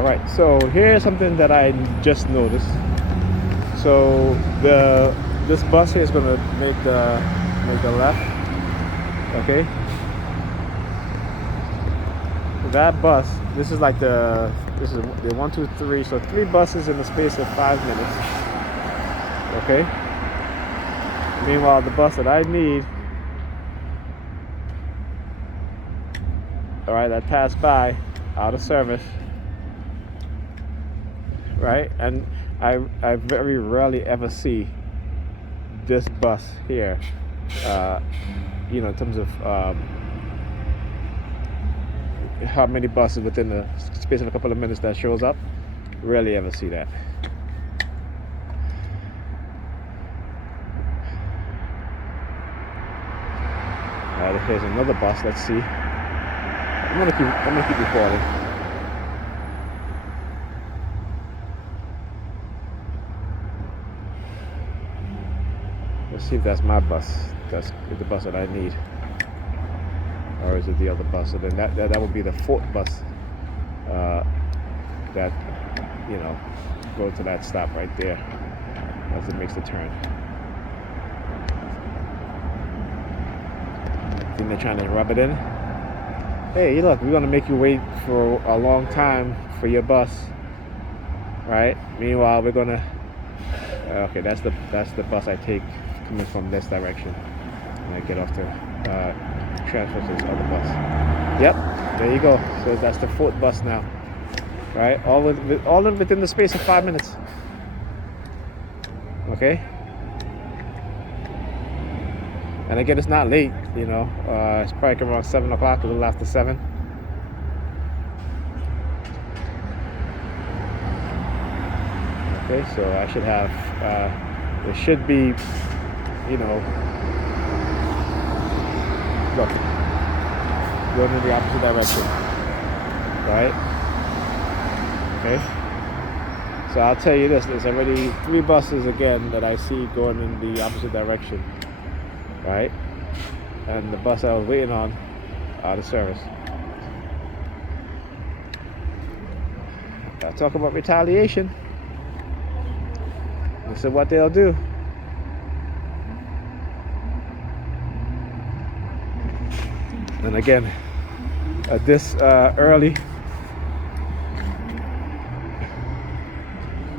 All right, so here's something that I just noticed. So this bus here is going to make the left. Okay, that bus. This is the 1, 2, 3. So 3 buses in the space of 5 minutes. Okay. Meanwhile, the bus that I need, all right, that passed by, out of service. Right, and I very rarely ever see this bus here, in terms of how many buses within the space of a couple of minutes that shows up. Rarely ever see that. Here's another bus. Let's see. I'm gonna keep recording. Let's see if that's my bus. That's the bus that I need, or is it the other bus? So then that would be the 4th bus that go to that stop right there as it makes the turn. I think they're trying to rub it in. Hey, look, we're gonna make you wait for a long time for your bus, right? Meanwhile, we're gonna. Okay, that's the bus I take coming from this direction, and I get off to transfer to this other bus. Yep, there you go. So that's the 4th bus now, right? All within the space of 5 minutes. Okay. And again, it's not late. It's probably around 7 o'clock, a little after 7. Okay, so I should have. It should be. Look, going in the opposite direction, right? Okay. So I'll tell you this: there's already 3 buses again that I see going in the opposite direction, right? And the bus I was waiting on, out of service. I talk about retaliation. This is what they'll do. And again, this early,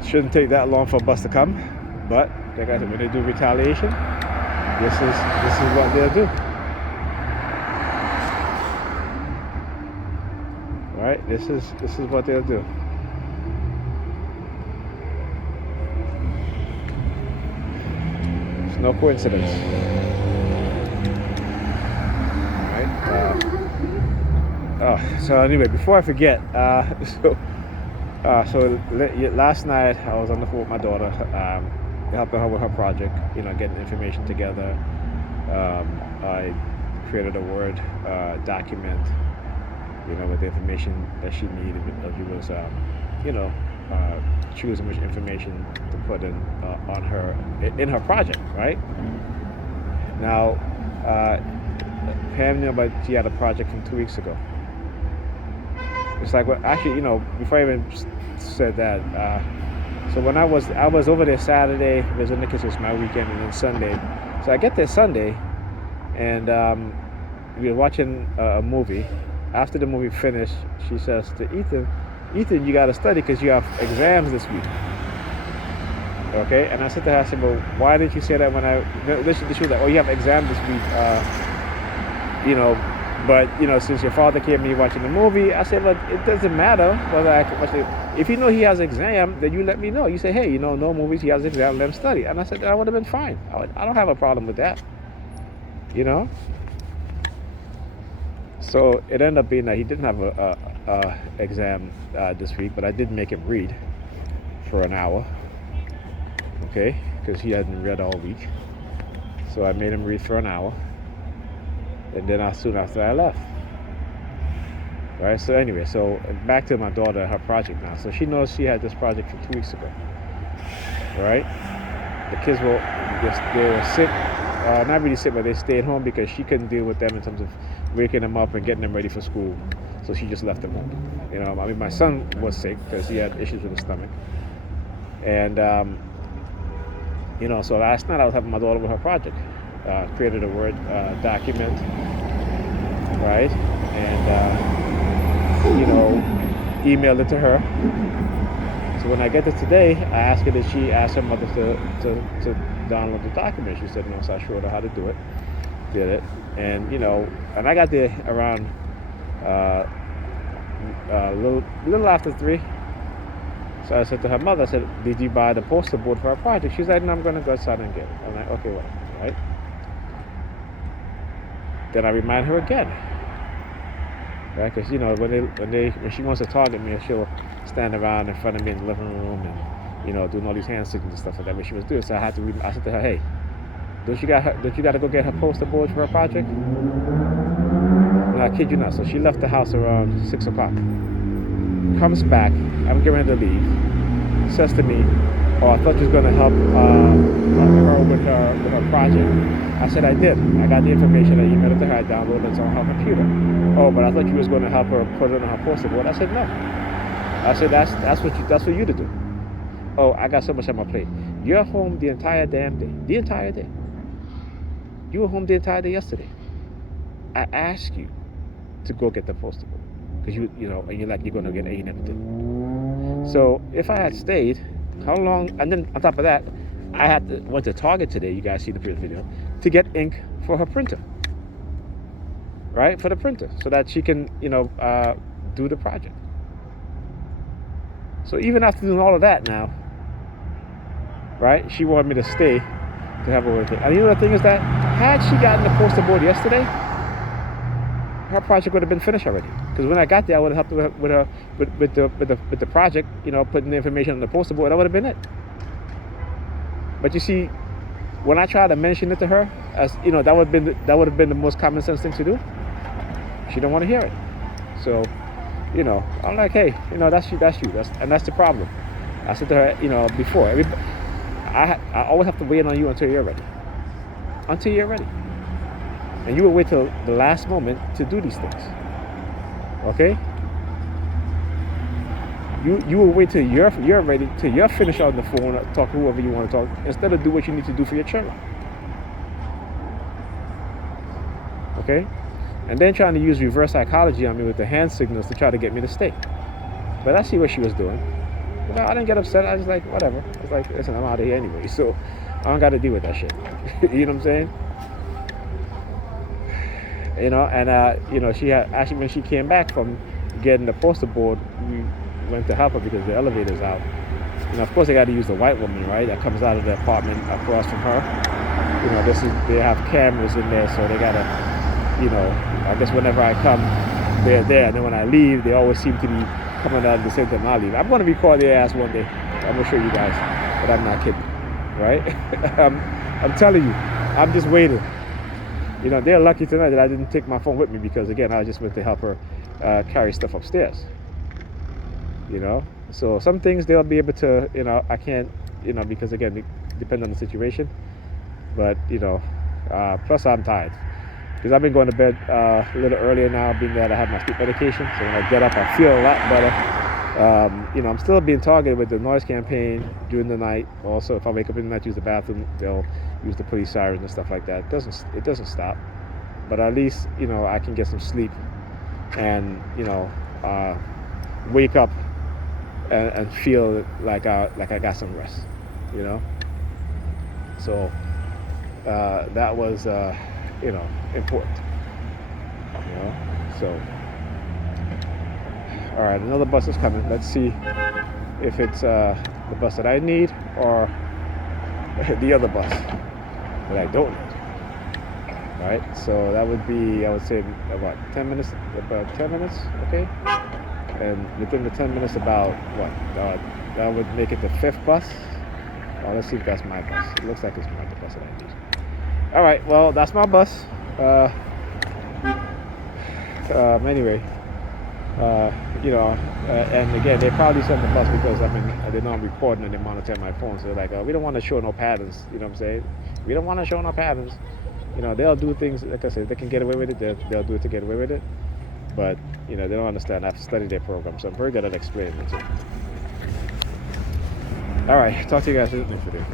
shouldn't take that long for a bus to come. But like I said, when they do retaliation, this is what they'll do. All right, this is what they'll do. It's no coincidence. So anyway, before I forget, last night I was on the phone with my daughter, helping her with her project, getting information together. I created a Word document, with the information that she needed. She was, choosing which information to put in on her project, right? Now, Pam knew about she had a project from 2 weeks ago. It's like, well, actually, before I even said that, so when I was over there Saturday visiting because it's my weekend, and then Sunday. So I get there Sunday, and we were watching a movie. After the movie finished, she says to Ethan, you got to study because you have exams this week. Okay, and I said to her, I said, well, why didn't you say that when she was like, oh, you have exam this week, but since your father came and you watching the movie, I said, look, it doesn't matter whether I can watch it. If you know he has exam, then you let me know. You say, hey, no movies, he has exam, let him study. And I said, I would have been fine. I don't have a problem with that. So it ended up being that he didn't have a exam this week, but I did make him read for an hour. Okay, because he hadn't read all week. So I made him read for an hour. And then soon after I left. Right, so anyway, so back to my daughter, her project now. So she knows she had this project from 2 weeks ago. Right? The kids they were sick, not really sick, but they stayed home because she couldn't deal with them in terms of waking them up and getting them ready for school. So she just left him home. I mean, my son was sick because he had issues with his stomach. And, so last night I was helping my daughter with her project. Created a Word document, right? And, emailed it to her. So when I get it today, I asked her, did she ask her mother to download the document? She said, no, so I showed her how to do it. Did it. And, and I got there around a little after 3. So I said to her mother, I said, did you buy the poster board for our project? She's like, no, I'm going to go outside and get it. I'm like, okay, whatever, right? Then I remind her again, right? Because, when she wants to target me, she'll stand around in front of me in the living room and, doing all these hand signals and stuff like that, what she was doing. So I said to her, hey, don't you got to go get her poster board for her project? No, I kid you not. So she left the house around 6 o'clock. Comes back, I'm getting ready to leave, says to me, oh, I thought you was going to help her with her project. I said I did. I got the information, I emailed it to her, I downloaded it on her computer. Oh, but I thought you was going to help her put it on her poster board. I said no. I said that's for you to do. Oh, I got so much on my plate. You're home the entire damn day. The entire day. You were home the entire day yesterday. I asked you to go get the poster board. Because and you're like, you're going to get A and everything. So if I had stayed, how long, and then on top of that, I went to Target today, you guys see the previous video, to get ink for her printer. Right? For the printer. So that she can, do the project. So even after doing all of that now, right, she wanted me to stay to have her with it. And the thing is that, had she gotten the poster board yesterday, her project would have been finished already. Because when I got there, I would have helped her with the project, putting the information on the poster board. That would have been it. But you see, when I tried to mention it to her, as that would have been the most common sense thing to do. She don't want to hear it. So, I'm like, hey, that's you, and that's the problem. I said to her, before, I always have to wait on you until you're ready. Until you're ready. And you will wait till the last moment to do these things. Okay? You will wait till you're ready, till you're finished on the phone, talk to whoever you want to talk, instead of do what you need to do for your children. Okay? And then trying to use reverse psychology on me with the hand signals to try to get me to stay. But I see what she was doing. I didn't get upset. I was like, whatever. I was like, listen, I'm out of here anyway, so I don't got to deal with that shit. You know what I'm saying? She had actually, when she came back from getting the poster board, we went to help her because the elevator's out. Of course, they got to use the white woman, right? That comes out of the apartment across from her. They have cameras in there, so they gotta, I guess whenever I come, they're there, and then when I leave, they always seem to be coming out at the same time I leave. I'm gonna record their ass one day. I'm gonna show you guys, but I'm not kidding, right? I'm telling you, I'm just waiting. They're lucky tonight that I didn't take my phone with me because, again, I just went to help her carry stuff upstairs. So some things they'll be able to, I can't, because, again, it depends on the situation. But, plus I'm tired. Because I've been going to bed a little earlier now, being that I have my sleep medication. So when I get up, I feel a lot better. I'm still being targeted with the noise campaign during the night. Also, if I wake up in the night to use the bathroom, they'll use the police sirens and stuff like that. It doesn't stop. But at least, I can get some sleep and, wake up and feel like I got some rest, So that was, important, So, all right, another bus is coming. Let's see if it's the bus that I need or the other bus that I don't need. All right, so that would be, I would say, about 10 minutes, okay? And within the 10 minutes, about what? That would make it the 5th bus. Oh, let's see if that's my bus. It looks like it's the bus that I need. All right, well, that's my bus. Anyway, and again, they probably sent the bus because they know I'm recording and they monitor my phone. So they're like, we don't want to show no patterns. You know what I'm saying? We don't want to show no patterns. They'll do things, like I said, they can get away with it. They'll do it to get away with it. but they don't understand. I've studied their program, so I'm very good at explaining it to them. All right, talk to you guys next video.